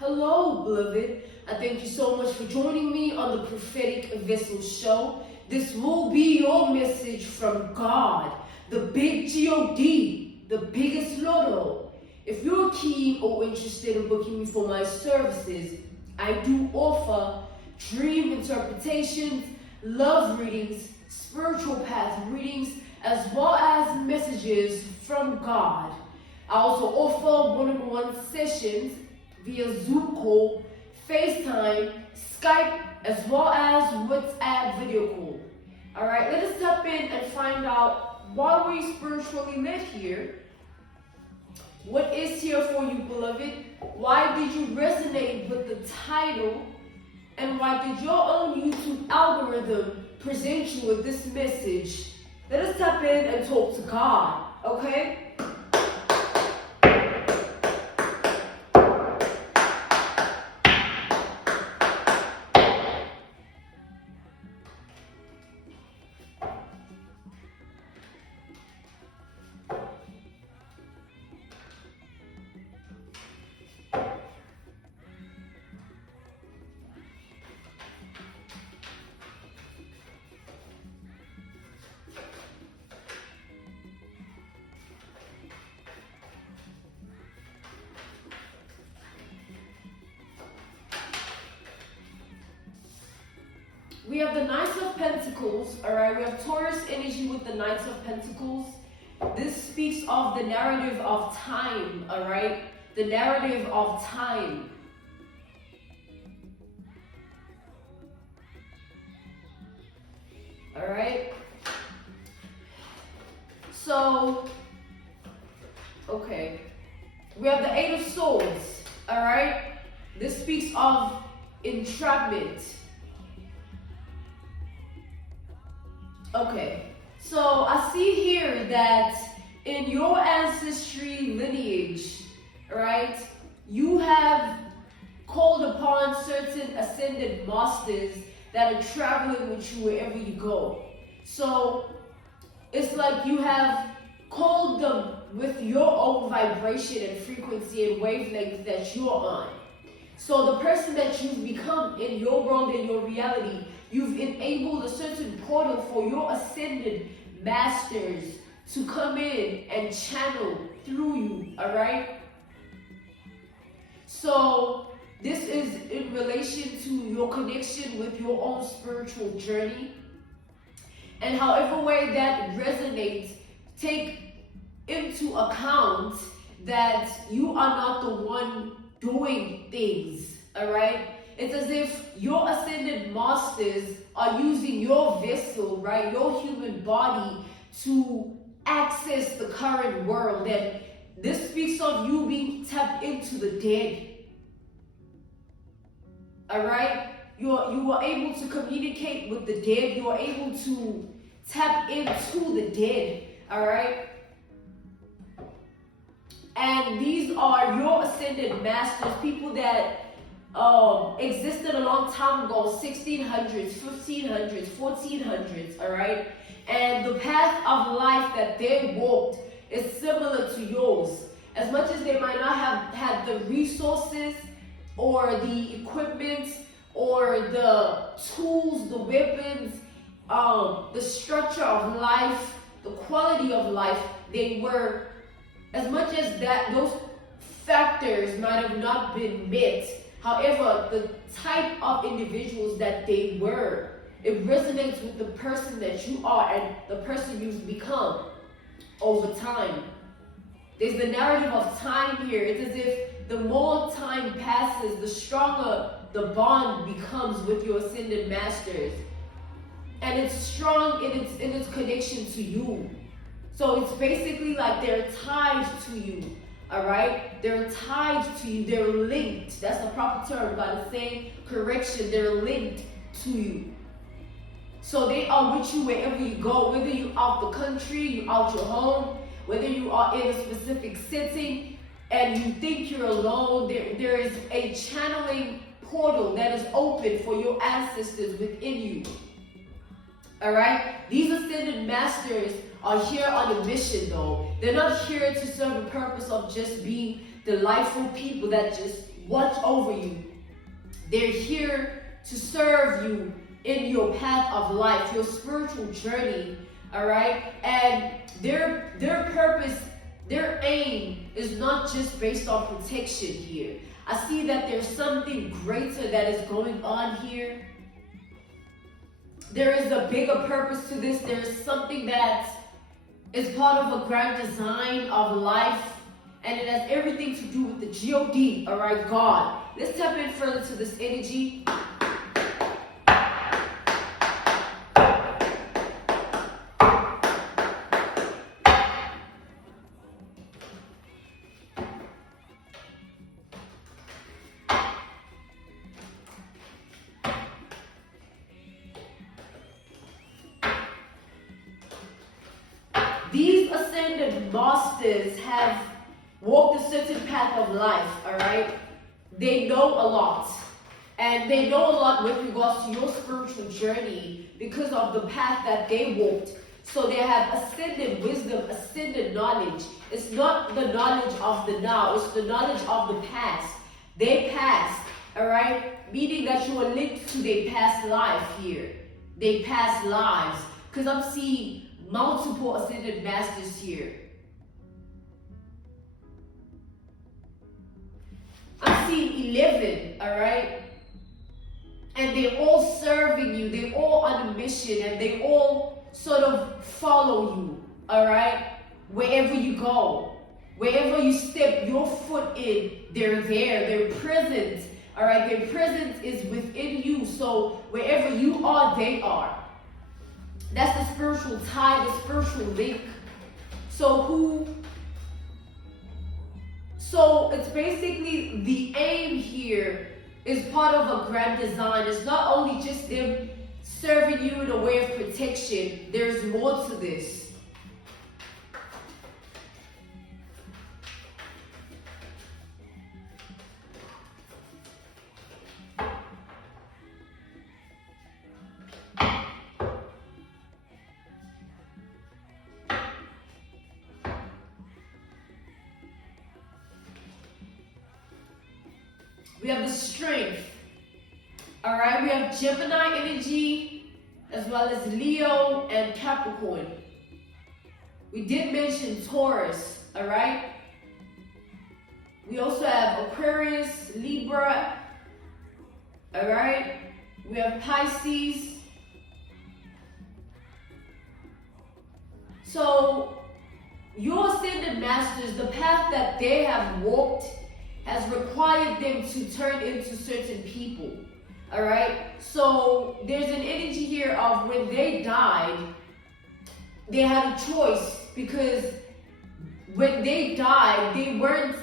Hello, beloved. I thank you so much for joining me on the Prophetic Vessel Show. This will be your message from God, the big G-O-D, the biggest lotto. If you're keen or interested in booking me for my services, I do offer dream interpretations, love readings, spiritual path readings, as well as messages from God. I also offer one-on-one sessions via Zoom call, FaceTime, Skype, as well as WhatsApp video call. Alright, let us step in and find out why we spiritually led here. What is here for you, beloved? Why did you resonate with the title? And why did your own YouTube algorithm present you with this message? Let us step in and talk to God, okay? We have the Knights of Pentacles, alright? We have Taurus energy with the Knights of Pentacles. This speaks of the narrative of time, alright? The narrative of time. Alright? So, okay. We have the Eight of Swords, alright? This speaks of entrapment. Okay, so I see here that in your ancestry lineage, right, you have called upon certain ascended masters that are traveling with you wherever you go. So it's like you have called them with your own vibration and frequency and wavelength that you're on. So the person that you've become in your world, in your reality, you've enabled a certain portal for your ascended masters to come in and channel through you, alright? So this is in relation to your connection with your own spiritual journey. And however way that resonates, take into account that you are not the one doing things, alright? It's as if your ascended masters are using your vessel, right, your human body to access the current world. And this speaks of you being tapped into the dead. Alright? You are able to communicate with the dead. You are able to tap into the dead. Alright? And these are your ascended masters, people that existed a long time ago, 1600s, 1500s, 1400s, all right? And the path of life that they walked is similar to yours. As much as they might not have had the resources or the equipment or the tools, the weapons, the structure of life, the quality of life, they were, as much as that, those factors might have not been met. However, the type of individuals that they were, it resonates with the person that you are and the person you've become over time. There's the narrative of time here. It's as if the more time passes, the stronger the bond becomes with your ascended masters. And it's strong in its connection to you. So it's basically like they're tied to you. All right, they're tied to you, they're linked. That's the proper term. God is saying correction, they're linked to you. So they are with you wherever you go, whether you're out the country, you're out your home, whether you are in a specific setting and you think you're alone, there is a channeling portal that is open for your ancestors within you. All right, these ascended masters are here on a mission though. They're not here to serve a purpose of just being delightful people that just watch over you. They're here to serve you in your path of life, your spiritual journey, all right? And their purpose, their aim is not just based on protection here. I see that there's something greater that is going on here. There is a bigger purpose to this. There's something that is part of a grand design of life, and it has everything to do with the God, all right, God. Let's tap in further to this energy. These ascended masters have walked a certain path of life, all right? They know a lot. And they know a lot with regards to your spiritual journey because of the path that they walked. So they have ascended wisdom, ascended knowledge. It's not the knowledge of the now, it's the knowledge of the past. They passed, all right? Meaning that you are linked to their past life here. Their past lives. Because I'm seeing multiple ascended masters here. I'm seeing 11, all right? And they're all serving you. They're all on a mission, and they all sort of follow you, all right? Wherever you go, wherever you step your foot in, they're there. They're present, all right? Their presence is within you. So wherever you are, they are. That's the spiritual tie, the spiritual link. So it's basically the aim here is part of a grand design. It's not only just them serving you in a way of protection. There's more to this. We have the strength. All right, we have Gemini energy as well as Leo and Capricorn. We did mention Taurus, all right? We also have Aquarius, Libra, all right? We have Pisces. So your ascended masters, the path that they have walked has required them to turn into certain people, all right? So there's an energy here of when they died, they had a choice, because when they died, they weren't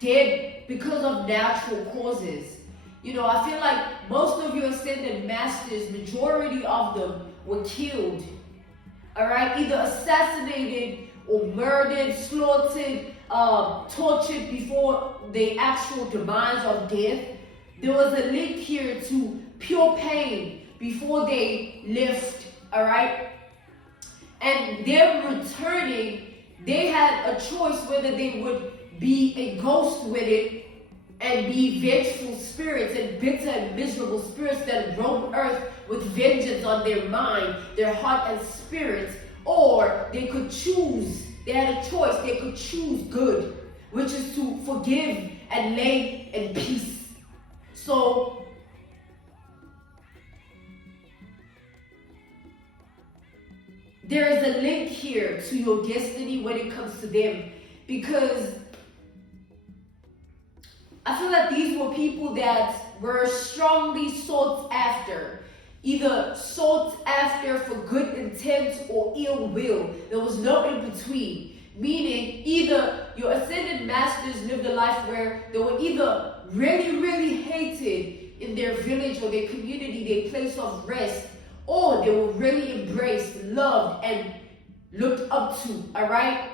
dead because of natural causes. You know, I feel like most of your ascended masters, majority of them were killed, all right? Either assassinated or murdered, slaughtered, tortured before the actual demise of death. There was a link here to pure pain before they left, all right? And them returning, they had a choice whether they would be a ghost with it and be vengeful spirits and bitter and miserable spirits that roam earth with vengeance on their mind, their heart and spirit, or they could choose. They had a choice. They could choose good, which is to forgive and lay in peace. So there is a link here to your destiny when it comes to them, because I feel like these were people that were strongly sought after. Either sought after for good intent or ill will. There was no in between. Meaning, either your ascended masters lived a life where they were either really, really hated in their village or their community, their place of rest, or they were really embraced, loved, and looked up to, all right?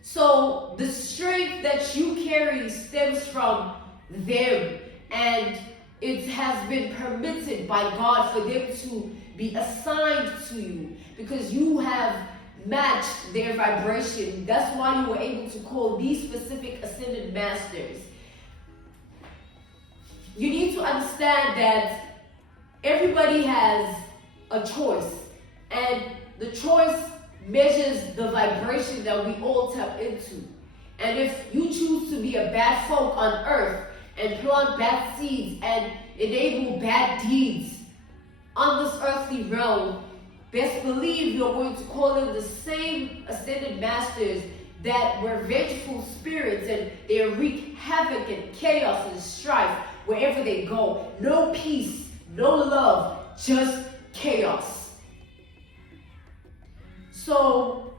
So the strength that you carry stems from them, and it has been permitted by God for them to be assigned to you, because you have matched their vibration. That's why you were able to call these specific ascended masters. You need to understand that everybody has a choice, and the choice measures the vibration that we all tap into. And if you choose to be a bad folk on earth and plant bad seeds and enable bad deeds on this earthly realm, best believe you're going to call in the same ascended masters that were vengeful spirits, and they wreak havoc and chaos and strife wherever they go. No peace, no love, just chaos. So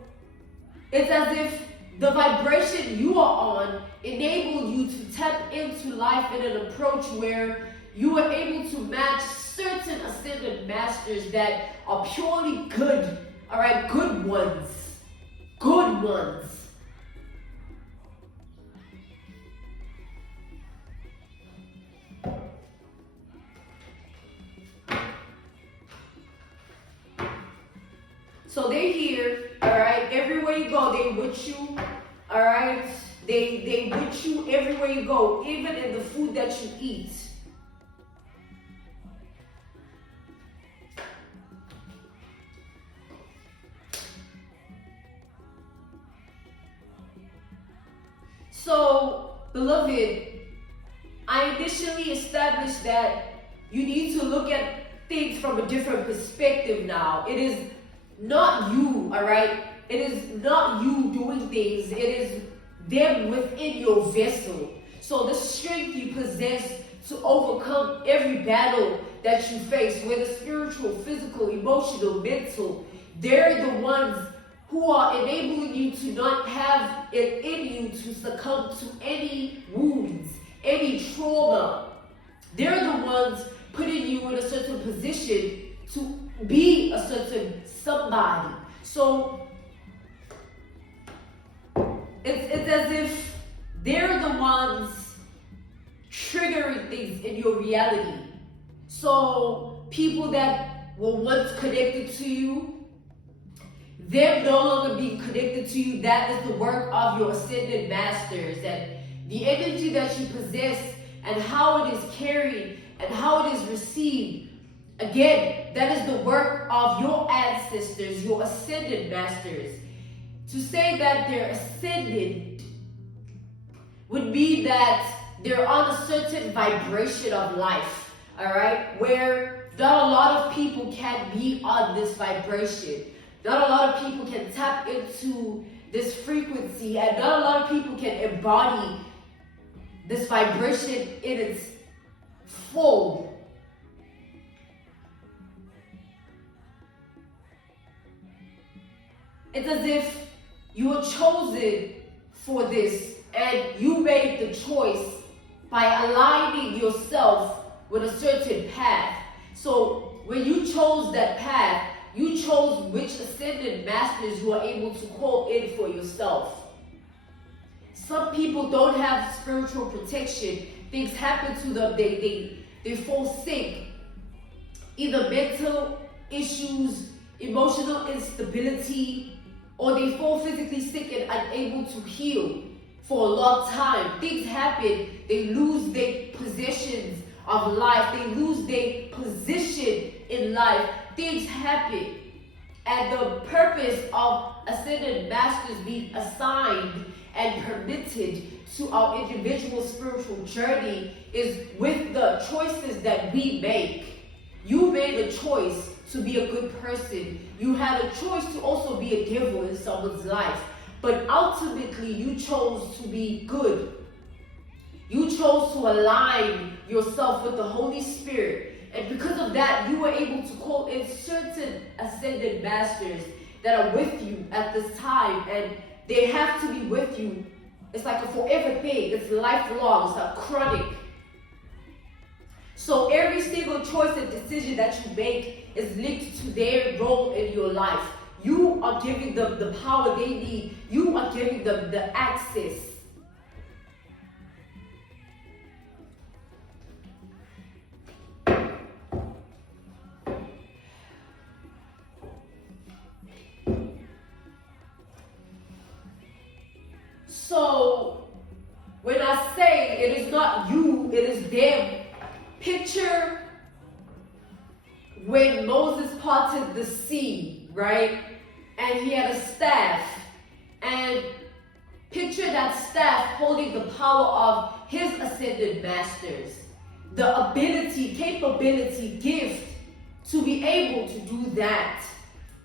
it's as if the vibration you are on enabled you to tap into life in an approach where you are able to match certain ascended masters that are purely good, all right, good ones. So they're here, all right, everywhere you go, they with you, all right, they with you everywhere you go, even in the food that you eat. So, beloved, I initially established that you need to look at things from a different perspective now. It is not you, all right? It is not you doing things. It is them within your vessel. So the strength you possess to overcome every battle that you face, whether spiritual, physical, emotional, mental, they're the ones who are enabling you to not have it in you to succumb to any wounds, any trauma. They're the ones putting you in a certain position to be a certain somebody. So it's as if they're the ones triggering things in your reality. So people that were once connected to you, them no longer being connected to you, that is the work of your ascended masters. And the energy that you possess and how it is carried and how it is received, again, that is the work of your ancestors, your ascended masters. To say that they're ascended would mean that they're on a certain vibration of life, all right? Where not a lot of people can be on this vibration. Not a lot of people can tap into this frequency, and not a lot of people can embody this vibration in its full. It's as if you were chosen for this, and you made the choice by aligning yourself with a certain path. So when you chose that path, you chose which ascended masters you are able to call in for yourself. Some people don't have spiritual protection. Things happen to them. They fall sick. Either mental issues, emotional instability, or they fall physically sick and unable to heal for a long time. Things happen. They lose their possessions of life. They lose their position in life. Things happen. And the purpose of ascended masters being assigned and permitted to our individual spiritual journey is with the choices that we make. You made a choice to be a good person. You had a choice to also be a devil in someone's life. But ultimately, you chose to be good. You chose to align yourself with the Holy Spirit. And because of that, you were able to call in certain ascended masters that are with you at this time. And they have to be with you. It's like a forever thing. It's lifelong. It's a chronic. So every single choice and decision that you make is linked to their role in your life. You are giving them the power they need. You are giving them the access. So when I say it is not you, it is them, picture when Moses parted the sea, right? And he had a staff. And picture that staff holding the power of his ascended masters. The ability, capability, gift to be able to do that.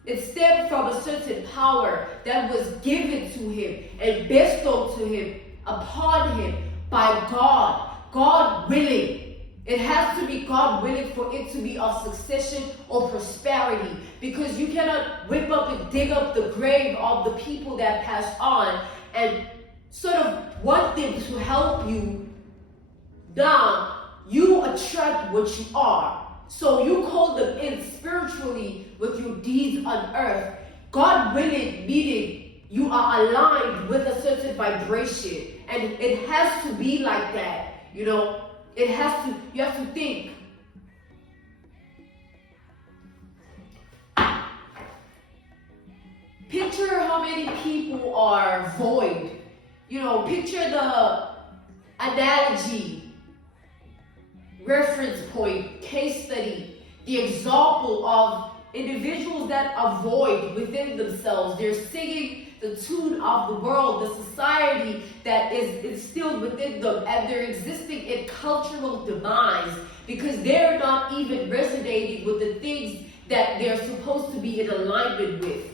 It stemmed from a certain power that was given to him and bestowed to him, upon him by God. God willing. It has to be God willing for it to be of succession or prosperity. Because you cannot whip up and dig up the grave of the people that passed on and sort of want them to help you. Now, you attract what you are. So you call them in spiritually with your deeds on earth. God willing, meaning you are aligned with a certain vibration. And it has to be like that, you know. It has to, you have to think. Picture how many people are void. You know, picture the analogy, reference point, case study, the example of individuals that are void within themselves. They're singing the tune of the world, the society that is instilled within them, and they're existing in cultural demise because they're not even resonating with the things that they're supposed to be in alignment with.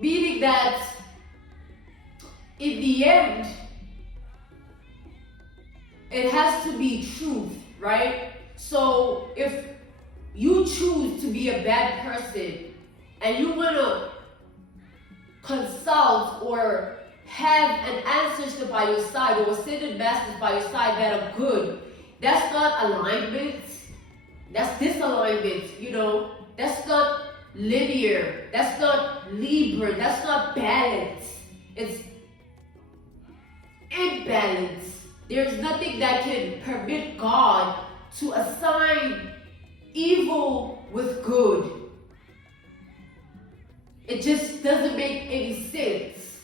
Meaning that in the end, it has to be truth, right? So if you choose to be a bad person and you want to consult or have an ancestor by your side or ascended masters by your side that are good, that's not alignment. That's disalignment, you know. That's not linear. That's not Libra. That's not balance. It's imbalance. There's nothing that can permit God to assign evil with good. It just doesn't make any sense.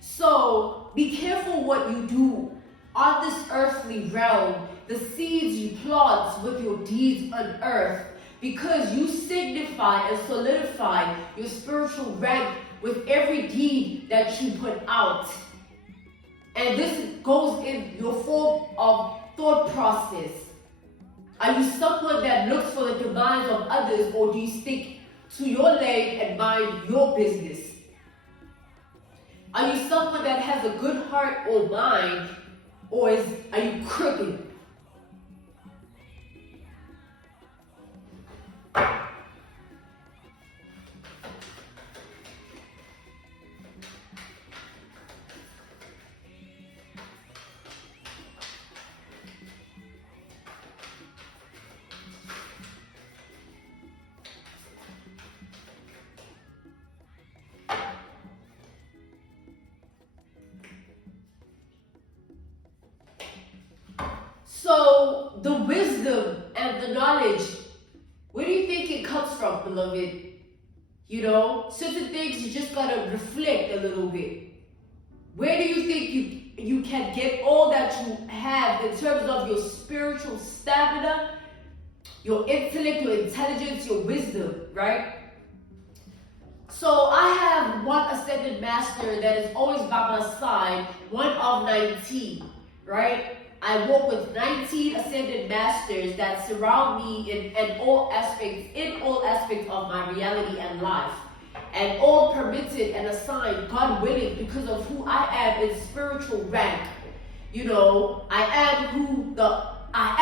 So be careful what you do on this earthly realm, the seeds you plant with your deeds on earth, because you signify and solidify your spiritual rank with every deed that you put out. And this goes in your form of thought process. Are you someone that looks for the demise of others, or do you stick to your lane and mind your business? Are you someone that has a good heart or mind, or are you crooked? So the wisdom and the knowledge, where do you think it comes from, beloved? You know, certain things you just gotta reflect a little bit. Where do you think you can get all that you have in terms of your spiritual stamina, your intellect, your intelligence, your wisdom, right? So I have one ascended master that is always by my side, one of 19, right? I work with 19 ascended masters that surround me in all aspects of my reality and life. And all permitted and assigned, God willing, because of who I am in spiritual rank. You know, I am who I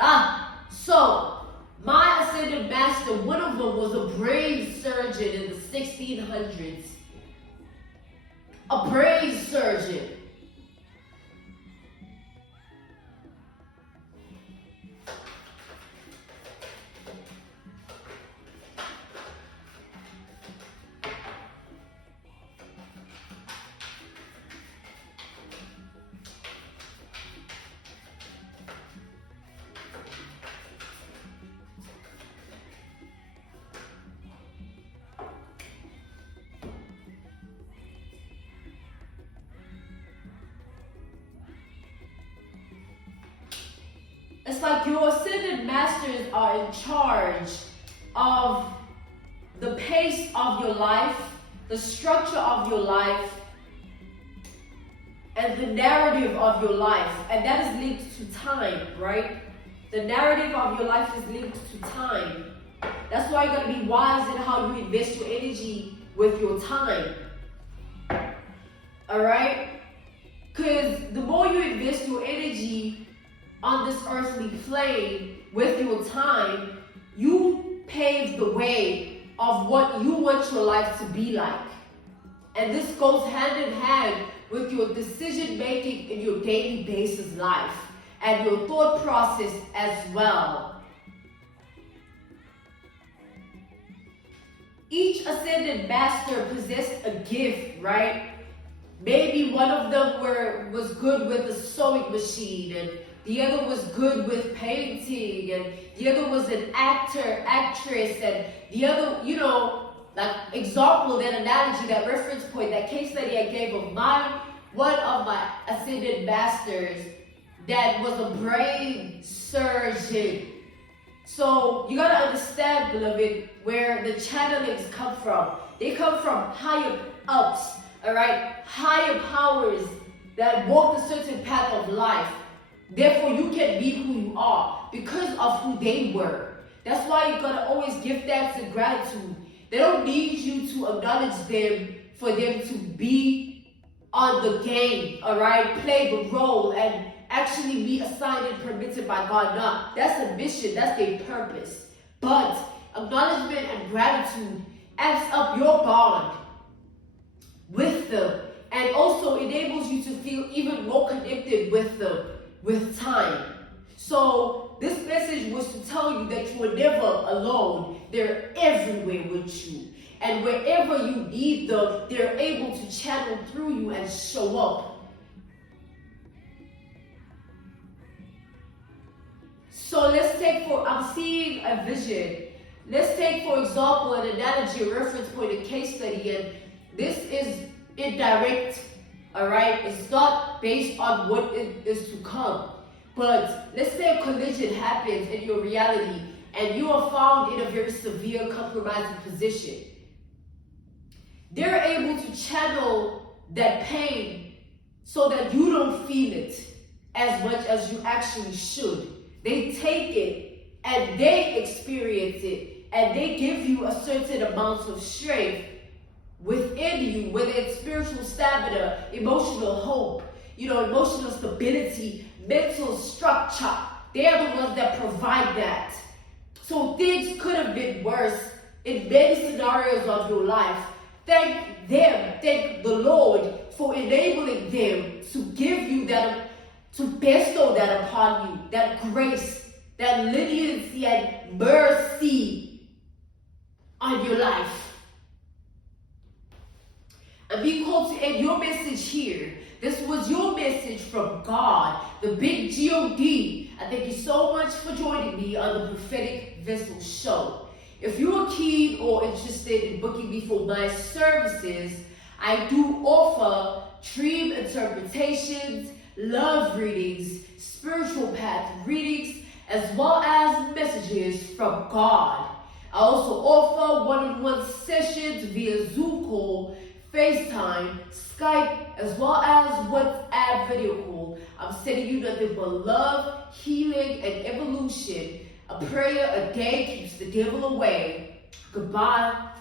am. So, my ascended master, one of them was a brain surgeon in the 1600s. A brain surgeon. it's like your ascended masters are in charge of the pace of your life, the structure of your life, and the narrative of your life. And that is linked to time, right? The narrative of your life is linked to time. That's why you gotta be wise in how you invest your energy with your time. Alright? Because the more you invest your energy on this earthly plane with your time, you pave the way of what you want your life to be like. And this goes hand in hand with your decision making in your daily basis life and your thought process as well. Each ascended master possessed a gift, right? Maybe one of them was good with the sewing machine, and the other was good with painting, and the other was an actor, actress, and the other, like example, that analogy, that reference point, that case study I gave of one of my ascended masters that was a brain surgeon. So you gotta understand, beloved, where the channelings come from. They come from higher ups, all right? Higher powers that walk a certain path of life. Therefore, you can be who you are because of who they were. That's why you gotta always give thanks and gratitude. They don't need you to acknowledge them for them to be on the game, all right? Play the role and actually be assigned and permitted by God. No, that's a mission, that's their purpose. But acknowledgement and gratitude adds up your bond with them and also enables you to feel even more connected with them with time. So this message was to tell you that you are never alone. They're everywhere with you. And wherever you need them, they're able to channel through you and show up. So I'm seeing a vision. Let's take, for example, an analogy, a reference point, a case study, and this is indirect, all right? It's not based on what is to come. But let's say a collision happens in your reality and you are found in a very severe, compromising position. They're able to channel that pain so that you don't feel it as much as you actually should. They take it and they experience it and they give you a certain amount of strength within you, whether it's spiritual stamina, emotional hope, emotional stability, mental structure. They are the ones that provide that. So things could have been worse in many scenarios of your life. Thank the Lord for enabling them to give you that, to bestow that upon you, that grace, that leniency and mercy on your life. And be called to end your message here. This was your message from God, the big G-O-D. I thank you so much for joining me on the Prophetic Vessel Show. If you are keen or interested in booking me for my services, I do offer dream interpretations, love readings, spiritual path readings, as well as messages from God. I also offer one-on-one sessions via Zoom call, FaceTime, Skype, as well as WhatsApp video call. I'm sending you nothing but love, healing, and evolution. A prayer a day keeps the devil away. Goodbye.